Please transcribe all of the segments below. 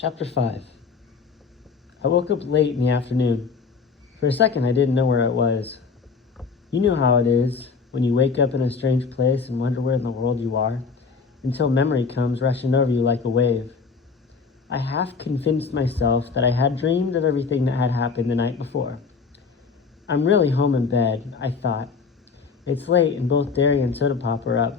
Chapter 5. I woke up late in the afternoon. For a second, I didn't know where I was. You know how it is when you wake up in a strange place and wonder where in the world you are, until memory comes rushing over you like a wave. I half convinced myself that I had dreamed of everything that had happened the night before. I'm really home in bed, I thought. It's late and both Derry and Soda Pop are up.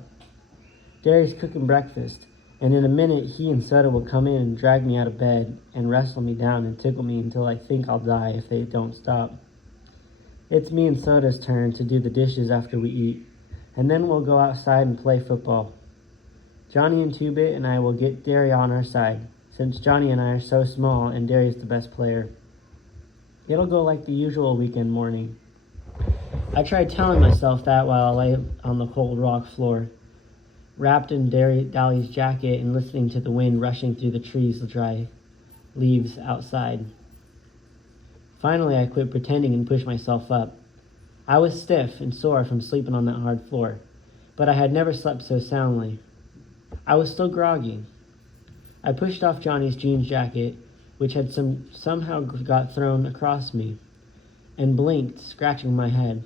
Derry's cooking breakfast, and in a minute he and Soda will come in and drag me out of bed and wrestle me down and tickle me until I think I'll die if they don't stop. It's me and Soda's turn to do the dishes after we eat, and then we'll go outside and play football. Johnny and Two-Bit and I will get Derry on our side, since Johnny and I are so small and Derry's the best player. It'll go like the usual weekend morning. I tried telling myself that while I lay on the cold rock floor, wrapped in Dally's jacket and listening to the wind rushing through the trees' dry leaves outside. Finally, I quit pretending and pushed myself up. I was stiff and sore from sleeping on that hard floor, but I had never slept so soundly. I was still groggy. I pushed off Johnny's jeans jacket, which had somehow got thrown across me, and blinked, scratching my head.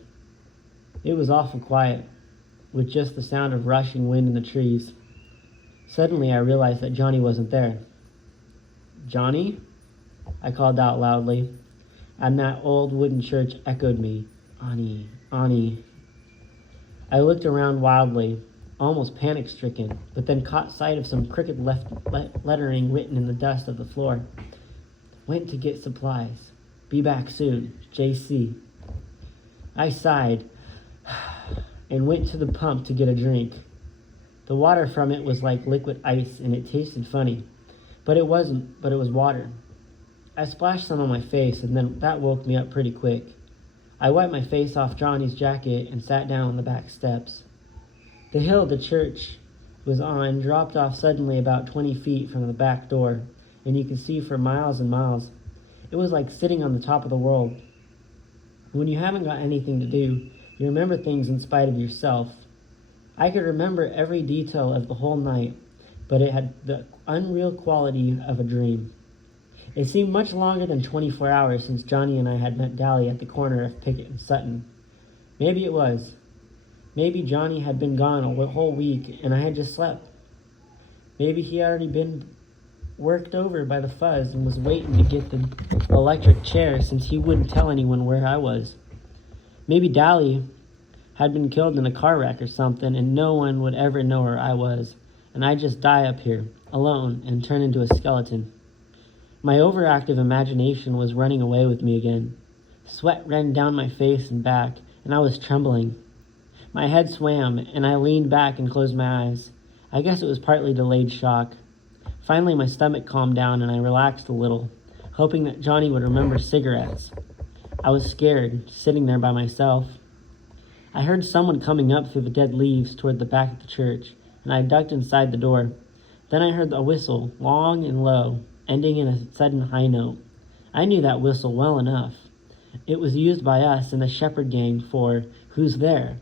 It was awful quiet, with just the sound of rushing wind in the trees. Suddenly, I realized that Johnny wasn't there. "Johnny?" I called out loudly, and that old wooden church echoed me. "Ani, Ani." I looked around wildly, almost panic-stricken, but then caught sight of some crooked lettering written in the dust of the floor. "Went to get supplies. Be back soon. J.C." I sighed and went to the pump to get a drink. The water from it was like liquid ice, and it tasted funny. But it was water. I splashed some on my face, and then that woke me up pretty quick. I wiped my face off Johnny's jacket and sat down on the back steps. The hill the church was on dropped off suddenly about 20 feet from the back door, and you could see for miles and miles. It was like sitting on the top of the world. When you haven't got anything to do, you remember things in spite of yourself. I could remember every detail of the whole night, but it had the unreal quality of a dream. It seemed much longer than 24 hours since Johnny and I had met Dally at the corner of Pickett and Sutton. Maybe it was. Maybe Johnny had been gone a whole week and I had just slept. Maybe he had already been worked over by the fuzz and was waiting to get the electric chair since he wouldn't tell anyone where I was. Maybe Dally had been killed in a car wreck or something and no one would ever know where I was, and I'd just die up here, alone, and turn into a skeleton. My overactive imagination was running away with me again. Sweat ran down my face and back, and I was trembling. My head swam, and I leaned back and closed my eyes. I guess it was partly delayed shock. Finally, my stomach calmed down, and I relaxed a little, hoping that Johnny would remember cigarettes. I was scared, sitting there by myself. I heard someone coming up through the dead leaves toward the back of the church, and I ducked inside the door. Then I heard a whistle, long and low, ending in a sudden high note. I knew that whistle well enough. It was used by us in the Shepherd gang for "Who's there?"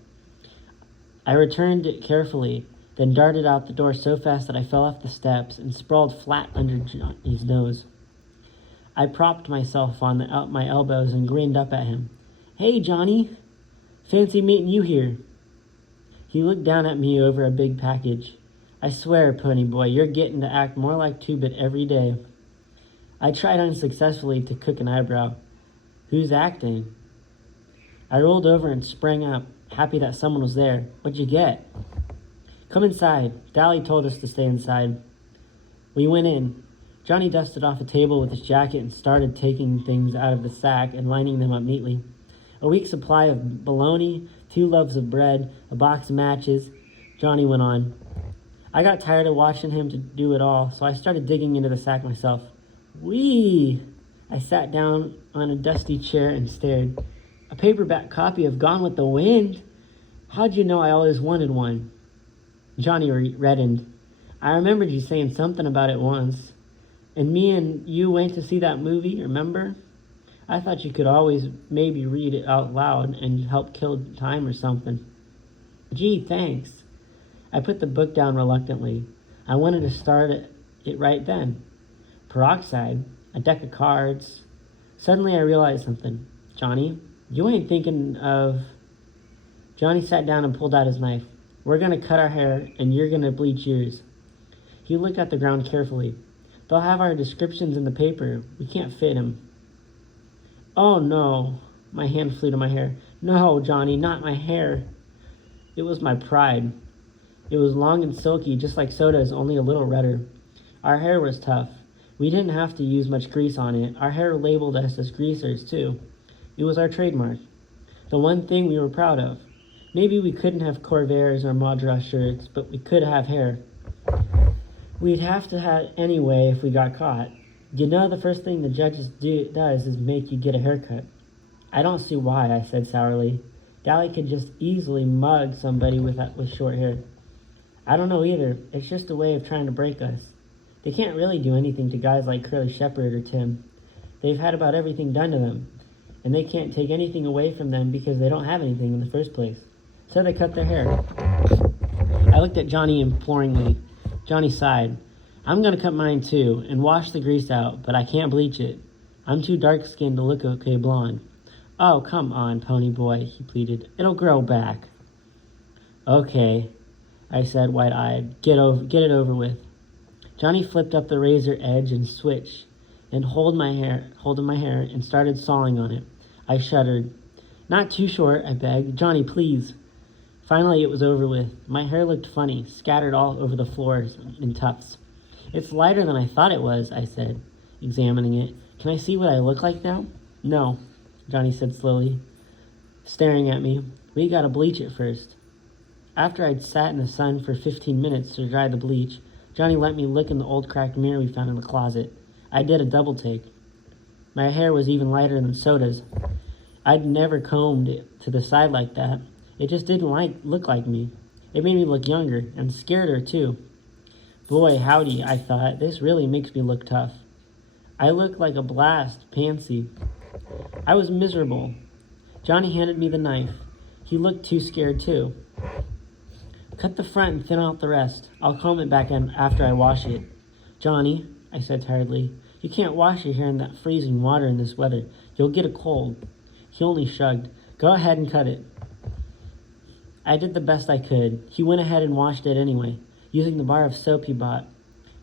I returned it carefully, then darted out the door so fast that I fell off the steps and sprawled flat under Johnny's nose. I propped myself on my elbows and grinned up at him. "Hey, Johnny. Fancy meeting you here." He looked down at me over a big package. "I swear, pony boy, you're getting to act more like Two-Bit every day." I tried unsuccessfully to cook an eyebrow. "Who's acting?" I rolled over and sprang up, happy that someone was there. "What'd you get?" "Come inside. Dally told us to stay inside." We went in. Johnny dusted off a table with his jacket and started taking things out of the sack and lining them up neatly. "A week's supply of bologna, 2 loaves of bread, a box of matches," Johnny went on. I got tired of watching him to do it all, so I started digging into the sack myself. Whee! I sat down on a dusty chair and stared. "A paperback copy of Gone with the Wind? How'd you know I always wanted one?" Johnny reddened. "I remembered you saying something about it once. And me and you went to see that movie, remember? I thought you could always maybe read it out loud and help kill time or something." "Gee, thanks." I put the book down reluctantly. I wanted to start it right then. Peroxide? A deck of cards? Suddenly I realized something. Johnny, you ain't thinking of... Johnny sat down and pulled out his knife. We're going to cut our hair, and you're going to bleach yours. He looked at the ground carefully. They'll have our descriptions in the paper. We can't fit him. Oh, no. My hand flew to my hair. No, Johnny, not my hair. It was my pride. It was long and silky, just like Soda's, only a little redder. Our hair was tough. We didn't have to use much grease on it. Our hair labeled us as greasers, too. It was our trademark. The one thing we were proud of. Maybe we couldn't have Corvairs or Madras shirts, but we could have hair. We'd have to have anyway if we got caught. You know, the first thing the judges does is make you get a haircut. I don't see why, I said sourly. Dally could just easily mug somebody with short hair. I don't know either. It's just a way of trying to break us. They can't really do anything to guys like Curly Shepherd or Tim. They've had about everything done to them, and they can't take anything away from them because they don't have anything in the first place. So they cut their hair. I looked at Johnny imploringly. Johnny sighed. I'm going to cut mine too, and wash the grease out, but I can't bleach it. I'm too dark-skinned to look okay blonde. Oh, come on, pony boy, he pleaded. It'll grow back. Okay, I said, wide-eyed. Get it over with. Johnny flipped up the razor edge and switched, and holding my hair, and started sawing on it. I shuddered. Not too short, I begged. Johnny, please. Finally, it was over with. My hair looked funny, scattered all over the floors in tufts. It's lighter than I thought it was, I said, examining it. Can I see what I look like now? No, Johnny said slowly, staring at me. We gotta bleach it first. After I'd sat in the sun for 15 minutes to dry the bleach, Johnny let me look in the old cracked mirror we found in the closet. I did a double take. My hair was even lighter than Soda's. I'd never combed it to the side like that. It just didn't look like me. It made me look younger, and scared her too. Boy, howdy, I thought, this really makes me look tough. I looked like a blast pansy. I was miserable. Johnny handed me the knife. He looked too scared too. Cut the front and thin out the rest. I'll comb it back in after I wash it. Johnny, I said tiredly, you can't wash your hair in that freezing water in this weather. You'll get a cold. He only shrugged. Go ahead and cut it. I did the best I could. He went ahead and washed it anyway, using the bar of soap he bought.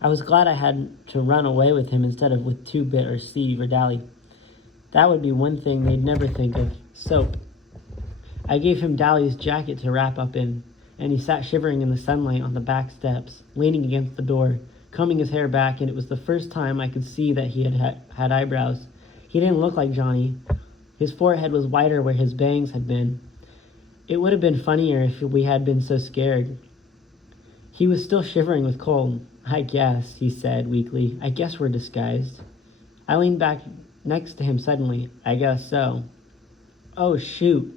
I was glad I hadn't to run away with him instead of with Two-Bit or Steve or Dally. That would be one thing they'd never think of, soap. I gave him Dally's jacket to wrap up in, and he sat shivering in the sunlight on the back steps, leaning against the door, combing his hair back, and it was the first time I could see that he had eyebrows. He didn't look like Johnny. His forehead was whiter where his bangs had been. It would have been funnier if we had been so scared. He was still shivering with cold. I guess, he said weakly. I guess we're disguised. I leaned back next to him suddenly. I guess so. Oh, shoot,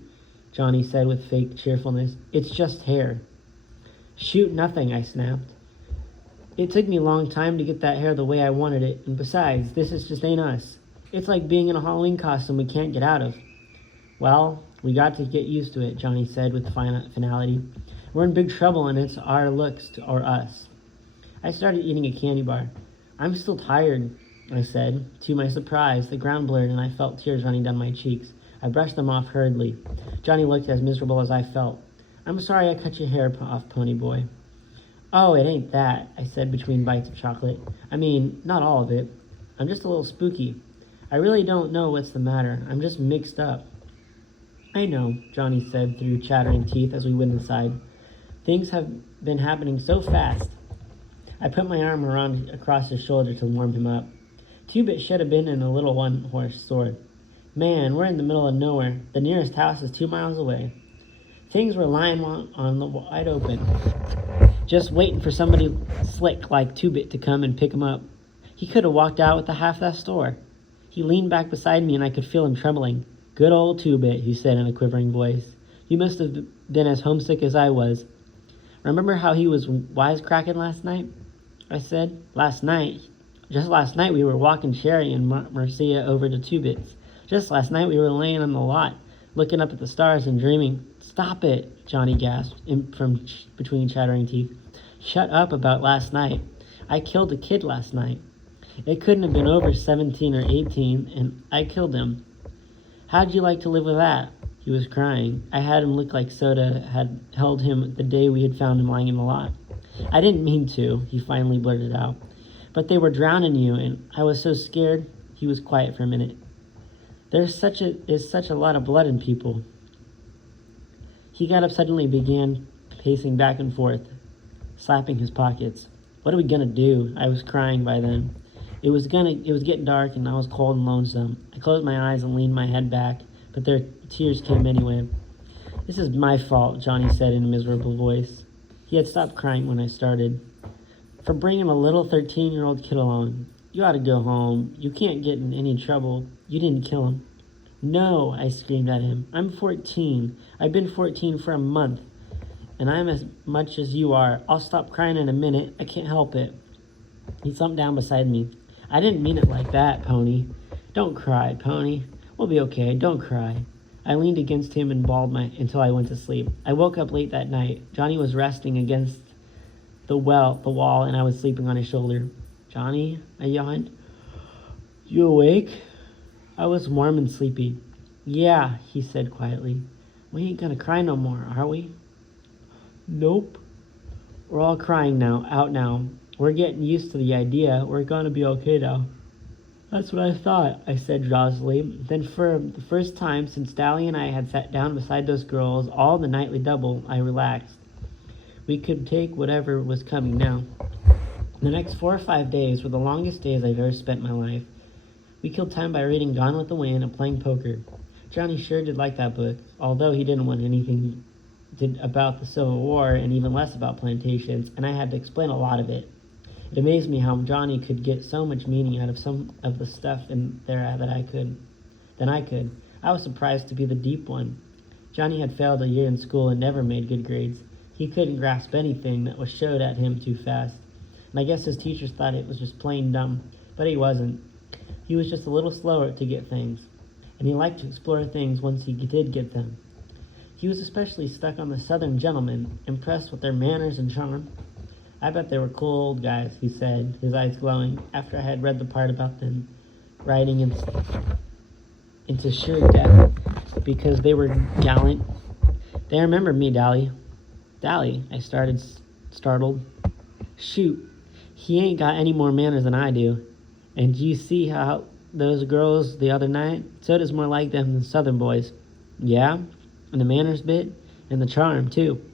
Johnny said with fake cheerfulness. It's just hair. Shoot nothing, I snapped. It took me a long time to get that hair the way I wanted it, and besides, this just ain't us. It's like being in a Halloween costume we can't get out of. Well, we got to get used to it, Johnny said with finality. We're in big trouble, and it's our looks or us. I started eating a candy bar. I'm still tired, I said. To my surprise, the ground blurred, and I felt tears running down my cheeks. I brushed them off hurriedly. Johnny looked as miserable as I felt. I'm sorry I cut your hair off, pony boy. Oh, it ain't that, I said between bites of chocolate. I mean, not all of it. I'm just a little spooky. I really don't know what's the matter. I'm just mixed up. I know, Johnny said through chattering teeth as we went inside. Things have been happening so fast. I put my arm across his shoulder to warm him up. Two-Bit should have been in a little one-horse sword. Man, we're in the middle of nowhere. The nearest house is 2 miles away. Things were lying on the wide open, just waiting for somebody slick like Two-Bit to come and pick him up. He could have walked out with half that store. He leaned back beside me and I could feel him trembling. Good old Two-Bit, he said in a quivering voice. You must have been as homesick as I was. Remember how he was wisecracking last night? I said. Just last night we were walking Sherry and Marcia over to Two-Bit's. Just last night we were laying on the lot, looking up at the stars and dreaming. Stop it, Johnny gasped from between chattering teeth. Shut up about last night. I killed a kid last night. It couldn't have been over 17 or 18, and I killed him. How'd you like to live with that? He was crying. I had him look like Soda had held him the day we had found him lying in the lot. I didn't mean to, he finally blurted out. But they were drowning you, and I was so scared. He was quiet for a minute. There's such a lot of blood in people. He got up suddenly and began pacing back and forth, slapping his pockets. What are we gonna do? I was crying by then. It was getting dark and I was cold and lonesome. I closed my eyes and leaned my head back, but their tears came anyway. This is my fault, Johnny said in a miserable voice. He had stopped crying when I started. For bringing a little 13-year-old kid along. You ought to go home. You can't get in any trouble. You didn't kill him. No, I screamed at him. I'm 14. I've been 14 for a month. And I'm as much as you are. I'll stop crying in a minute. I can't help it. He slumped down beside me. I didn't mean it like that, Pony. Don't cry, Pony. We'll be okay. Don't cry. I leaned against him and bawled until I went to sleep. I woke up late that night. Johnny was resting against the wall, and I was sleeping on his shoulder. Johnny, I yawned. You awake? I was warm and sleepy. Yeah, he said quietly. We ain't gonna cry no more, are we? Nope. We're all crying now, out now. We're getting used to the idea. We're gonna be okay now. That's what I thought, I said drowsily. Then for the first time since Dally and I had sat down beside those girls all the nightly double, I relaxed. We could take whatever was coming now. The next 4 or 5 days were the longest days I've ever spent in my life. We killed time by reading Gone with the Wind and playing poker. Johnny sure did like that book, although he didn't want anything about the Civil War and even less about plantations, and I had to explain a lot of it. It amazed me how Johnny could get so much meaning out of some of the stuff in there than I could. I was surprised to be the deep one. Johnny had failed a year in school and never made good grades. He couldn't grasp anything that was showed at him too fast. And I guess his teachers thought it was just plain dumb, but he wasn't. He was just a little slower to get things, and he liked to explore things once he did get them. He was especially stuck on the Southern gentlemen, impressed with their manners and charm. I bet they were cool old guys, he said, his eyes glowing, after I had read the part about them riding into sure death because they were gallant. They remembered me, Dally. Dally, I started, startled. Shoot, he ain't got any more manners than I do. And you see how those girls the other night? Soda's more like them than Southern boys. Yeah, and the manners bit, and the charm, too.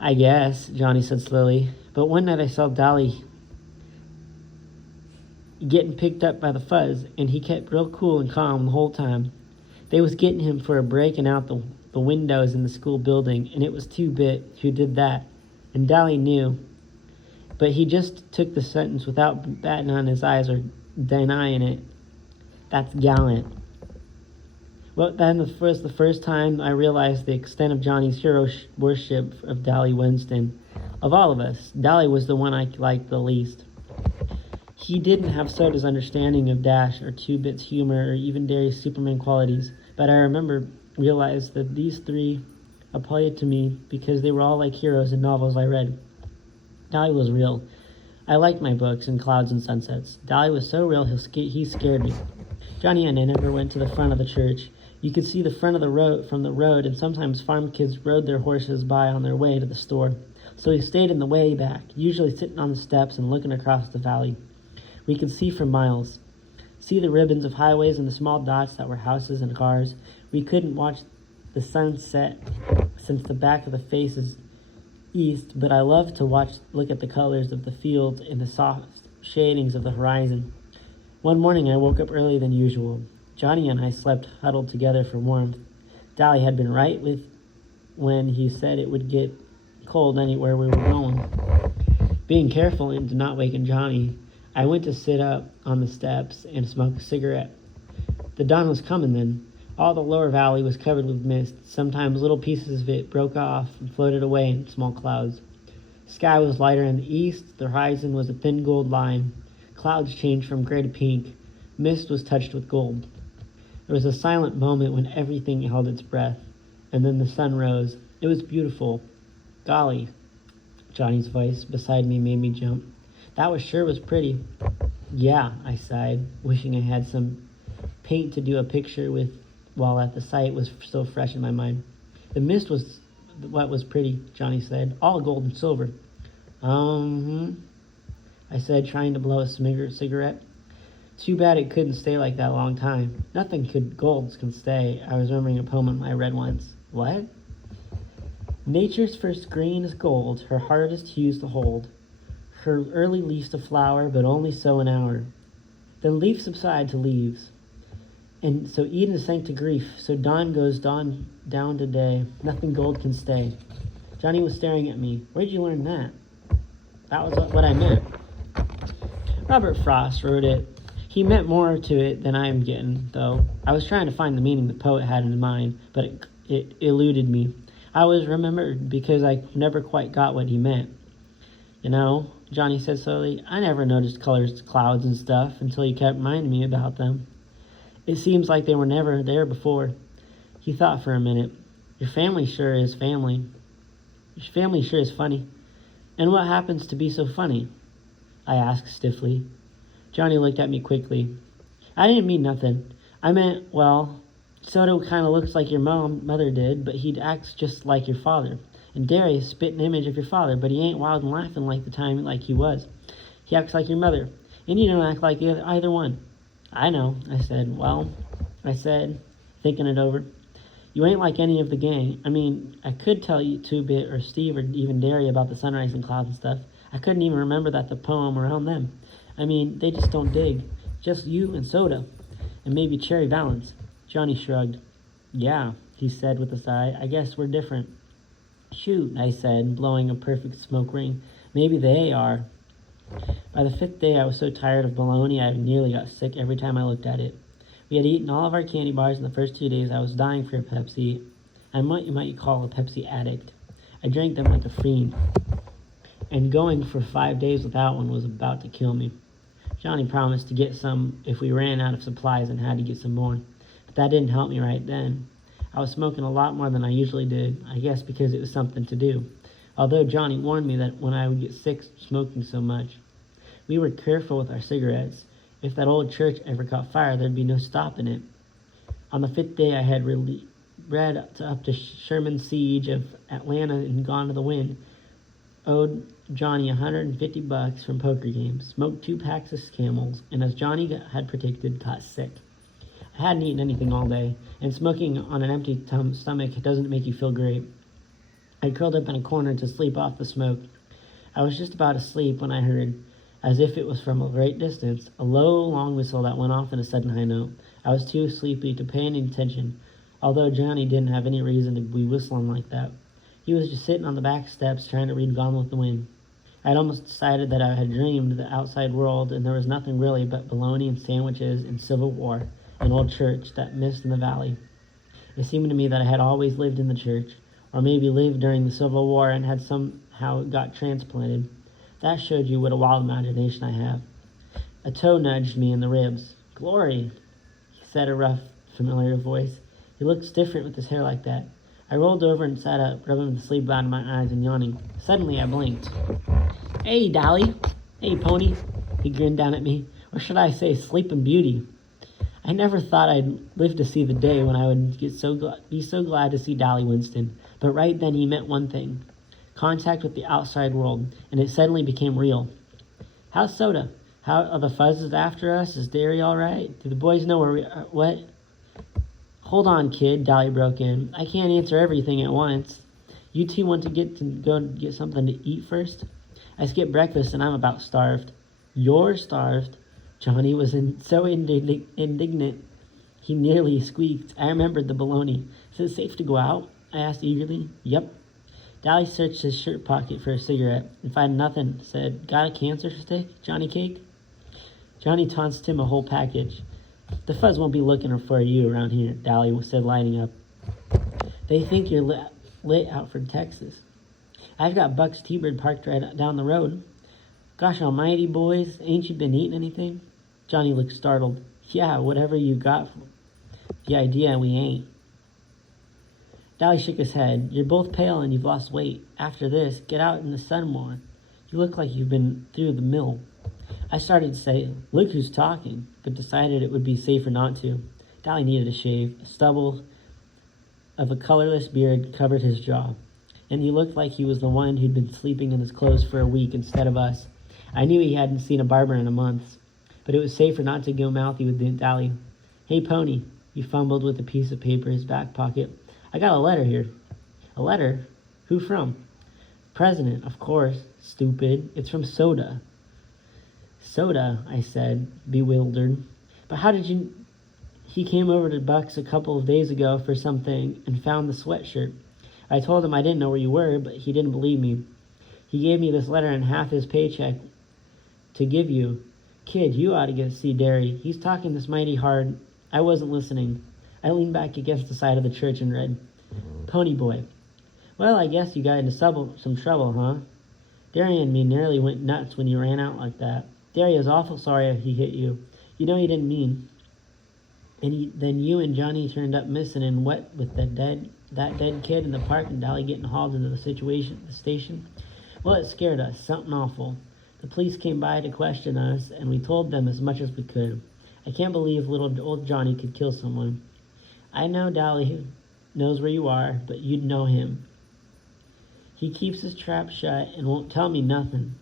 I guess, Johnny said slowly. But one night I saw Dally getting picked up by the fuzz, and he kept real cool and calm the whole time. They was getting him for breaking out the windows in the school building, and it was 2-Bit who did that. And Dally knew. But he just took the sentence without batting on his eyes or denying it. That's gallant. Well, then was the first time I realized the extent of Johnny's hero worship of Dally Winston. Of all of us, Dally was the one I liked the least. He didn't have Soda's understanding of Dash or 2-Bit's humor or even Derry's Superman qualities, but I realized that these three applied to me because they were all like heroes in novels I read. Dally was real. I liked my books and Clouds and Sunsets. Dally was so real he scared me. Johnny and I never went to the front of the church. You could see the front of the road from the road, and sometimes farm kids rode their horses by on their way to the store. So we stayed in the way back, usually sitting on the steps and looking across the valley. We could see for miles. See the ribbons of highways and the small dots that were houses and cars. We couldn't watch the sunset since the back of the face is east, but I loved to look at the colors of the fields and the soft shadings of the horizon. One morning I woke up earlier than usual. Johnny and I slept huddled together for warmth. Dally had been right when he said it would get cold anywhere we were going. Being careful and to not waken Johnny, I went to sit up on the steps and smoke a cigarette. The dawn was coming then. All the lower valley was covered with mist. Sometimes little pieces of it broke off and floated away in small clouds. The sky was lighter in the east. The horizon was a thin gold line. Clouds changed from gray to pink. Mist was touched with gold. There was a silent moment when everything held its breath, and then the sun rose. It was beautiful. Golly, Johnny's voice beside me made me jump. That was pretty. Yeah, I sighed, wishing I had some paint to do a picture with while at the sight was still fresh in my mind. The mist was what was pretty, Johnny said, all gold and silver. I said, trying to blow a cigarette. Too bad it couldn't stay like that a long time. Nothing could golds can stay. I was remembering a poem I read once. What? Nature's first green is gold, her hardest hues to hold. Her early leaves to flower, but only so an hour. Then leaves subside to leaves. And so Eden sank to grief, so dawn goes down to day. Nothing gold can stay. Johnny was staring at me. Where'd you learn that? That was what I meant. Robert Frost wrote it. He meant more to it than I am getting, though. I was trying to find the meaning the poet had in mind, but it eluded me. I always remembered because I never quite got what he meant. You know, Johnny said slowly, I never noticed colors, clouds, and stuff until you kept reminding me about them. It seems like they were never there before. He thought for a minute. Your family sure is family. Your family sure is funny. And what happens to be so funny? I asked stiffly. Johnny looked at me quickly. I didn't mean nothing. I meant, well, Soto kind of looks like your mother did, but he acts just like your father. And Darius spit an image of your father, but he ain't wild and laughing like the time like he was. He acts like your mother, and you don't act like either one. I know, I said. Well, I said, thinking it over. You ain't like any of the gang. I mean, I could tell you Two-Bit or Steve or even Derry about the sunrise and clouds and stuff. I couldn't even remember that the poem around them. I mean, they just don't dig. Just you and Soda. And maybe Cherry Valance. Johnny shrugged. Yeah, he said with a sigh. I guess we're different. Shoot, I said, blowing a perfect smoke ring. Maybe they are. By the 5th day, I was so tired of bologna I nearly got sick every time I looked at it. We had eaten all of our candy bars in the first 2 days. I was dying for a Pepsi. I'm what you might call a Pepsi addict. I drank them like a fiend. And going for 5 days without one was about to kill me. Johnny promised to get some if we ran out of supplies and had to get some more. But that didn't help me right then. I was smoking a lot more than I usually did, I guess because it was something to do. Although Johnny warned me that when I would get sick smoking so much. We were careful with our cigarettes. If that old church ever caught fire, there'd be no stopping it. On the 5th day, I had read up to Sherman's siege of Atlanta and Gone to the Wind. Owed Johnny $150 from poker games, smoked 2 packs of Camels, and as Johnny had predicted, got sick. I hadn't eaten anything all day, and smoking on an empty stomach doesn't make you feel great. I curled up in a corner to sleep off the smoke. I was just about asleep when I heard, as if it was from a great distance, a low, long whistle that went off in a sudden high note. I was too sleepy to pay any attention, although Johnny didn't have any reason to be whistling like that. He was just sitting on the back steps trying to read Gone with the Wind. I'd almost decided that I had dreamed the outside world and there was nothing really but bologna and sandwiches and Civil War, an old church, that mist in the valley. It seemed to me that I had always lived in the church, or maybe lived during the Civil War and had somehow got transplanted. That showed you what a wild imagination I have. A toe nudged me in the ribs. Glory, he said, a rough, familiar voice. He looks different with his hair like that. I rolled over and sat up, rubbing the sleep out of my eyes and yawning. Suddenly I blinked. Hey, Dolly. Hey, Pony. He grinned down at me. Or should I say Sleeping Beauty? I never thought I'd live to see the day when I would be so glad to see Dolly Winston. But right then he meant one thing. Contact with the outside world, and it suddenly became real. How's Soda? How are the fuzzes after us? Is Derry all right? Do the boys know where we are? What? Hold on, kid, Dolly broke in. I can't answer everything at once. You two want to go get something to eat first? I skipped breakfast and I'm about starved. You're starved? Johnny was so indignant he nearly squeaked. I remembered the bologna. Is it safe to go out? I asked eagerly. Yep. Dolly searched his shirt pocket for a cigarette and finding nothing, said, Got a cancer stick, Johnny Cake? Johnny tossed him a whole package. The fuzz won't be looking for you around here, Dolly said, lighting up. They think you're lit out for Texas. I've got Buck's T-Bird parked right down the road. Gosh almighty, boys, ain't you been eating anything? Johnny looked startled. Yeah, whatever you got. The idea we ain't. Dolly shook his head. You're both pale and you've lost weight. After this, get out in the sun more. You look like you've been through the mill. I started to say, "Look who's talking," but decided it would be safer not to. Dolly needed a shave. A stubble of a colorless beard covered his jaw, and he looked like he was the one who'd been sleeping in his clothes for a week instead of us. I knew he hadn't seen a barber in a month, but it was safer not to go mouthy with Dolly. "Hey, Pony," he fumbled with a piece of paper in his back pocket. "I got a letter here." "A letter? Who from?" "President, of course. Stupid. It's from Soda." "Soda," I said, bewildered. "But how did you—" "He came over to Buck's a couple of days ago for something and found the sweatshirt. I told him I didn't know where you were, but he didn't believe me. He gave me this letter and half his paycheck to give you. Kid, you ought to get to see Derry. He's talking this mighty hard." I wasn't listening. I leaned back against the side of the church and read, "Pony Boy. Well, I guess you got into some trouble, huh? Derry and me nearly went nuts when you ran out like that. Derry is awful sorry he hit you. You know he didn't mean. And then you and Johnny turned up missing and what with that dead kid in the park and Dolly getting hauled into the station. Well, it scared us, something awful. The police came by to question us, and we told them as much as we could. I can't believe little old Johnny could kill someone. I know Dolly knows where you are, but you'd know him. He keeps his trap shut and won't tell me nothing.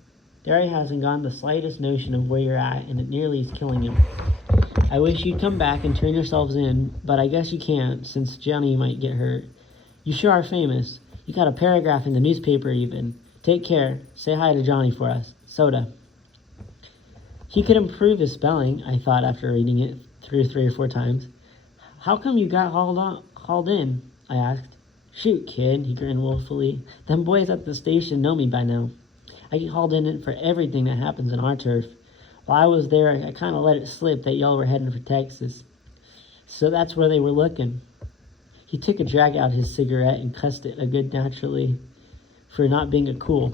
Derry hasn't got the slightest notion of where you're at, and it nearly is killing him. I wish you'd come back and turn yourselves in, but I guess you can't, since Johnny might get hurt. You sure are famous. You got a paragraph in the newspaper even. Take care. Say hi to Johnny for us. Soda." He could improve his spelling, I thought after reading it through 3 or 4 times. "How come you got hauled in?" I asked. "Shoot, kid," he grinned woefully. "Them boys at the station know me by now. I get hauled in for everything that happens in our turf. While I was there, I kind of let it slip that y'all were heading for Texas. So that's where they were looking." He took a drag out his cigarette and cussed it a good naturally for not being a cool.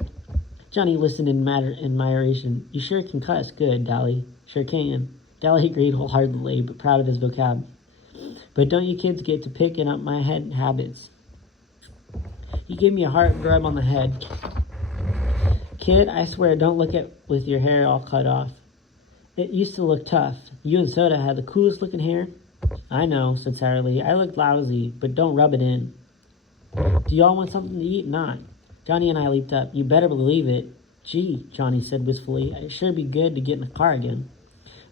Johnny listened in admiration. "You sure can cuss good, Dolly." "Sure can." Dolly agreed wholeheartedly, but proud of his vocab. "But don't you kids get to picking up my head habits." He gave me a hard rub on the head. "Kid, I swear, don't look at with your hair all cut off. It used to look tough. You and Soda had the coolest looking hair." "I know," said sourly. "I looked lousy, but don't rub it in." "Do y'all want something to eat?" "Not." Johnny and I leaped up. "You better believe it." "Gee," Johnny said wistfully, "it'd sure be good to get in the car again."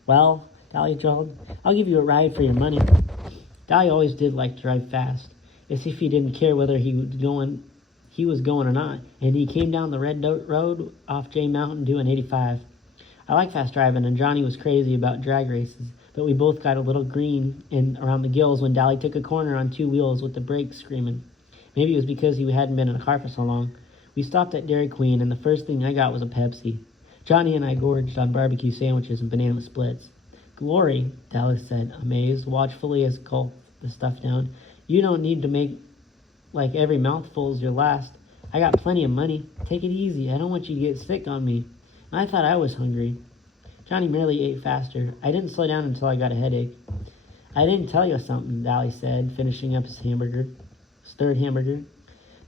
"Well," Dolly drawled, "I'll give you a ride for your money." Dolly always did like to drive fast, as if he didn't care whether he was going or not, and he came down the red dirt road off Jay Mountain doing 85. I like fast driving, and Johnny was crazy about drag races, but we both got a little green and around the gills when Dolly took a corner on 2 wheels with the brakes screaming. Maybe it was because he hadn't been in a car for so long. We stopped at Dairy Queen, and the first thing I got was a Pepsi. Johnny and I gorged on barbecue sandwiches and banana splits. "Glory," Dallas said, amazed, watchfully as gulped the stuff down. "You don't need to make like every mouthful's your last. I got plenty of money. Take it easy. I don't want you to get sick on me." And I thought I was hungry. Johnny merely ate faster. I didn't slow down until I got a headache. "I didn't tell you something," Dolly said, finishing up his third hamburger.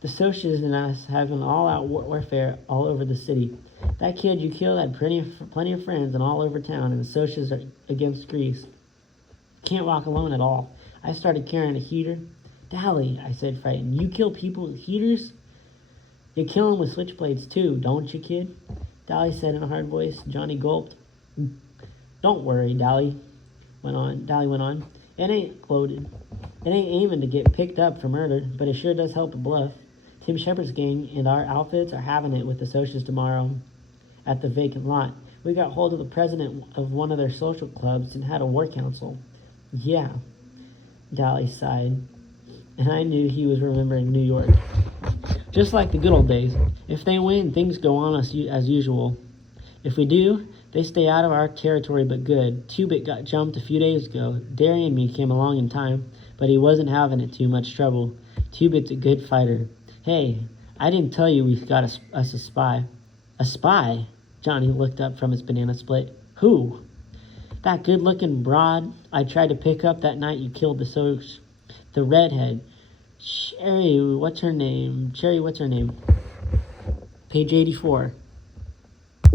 "The Socias and us have an all-out warfare all over the city. That kid you killed had plenty of friends and all over town, and the Socias are against Grease. Can't walk alone at all. I started carrying a heater." "Dolly," I said, frightened, "you kill people with heaters?" "You kill them with switchblades too, don't you, kid?" Dolly said in a hard voice. Johnny gulped. "Don't worry," Dolly went on. It ain't loaded. It ain't aiming to get picked up for murder, but it sure does help a bluff. Tim Shepard's gang and our outfits are having it with the Socias tomorrow at the vacant lot. We got hold of the president of one of their social clubs and had a war council." "Yeah," Dolly sighed, and I knew he was remembering New York. "Just like the good old days. If they win, things go on as usual. If we do, they stay out of our territory but good. Two-Bit got jumped a few days ago. Derry and me came along in time, but he wasn't having it too much trouble. Two-Bit's a good fighter. Hey, I didn't tell you we've got us a spy." "A spy?" Johnny looked up from his banana split. "Who?" "That good-looking broad I tried to pick up that night you killed the redhead. Cherry, what's her name? Page 84.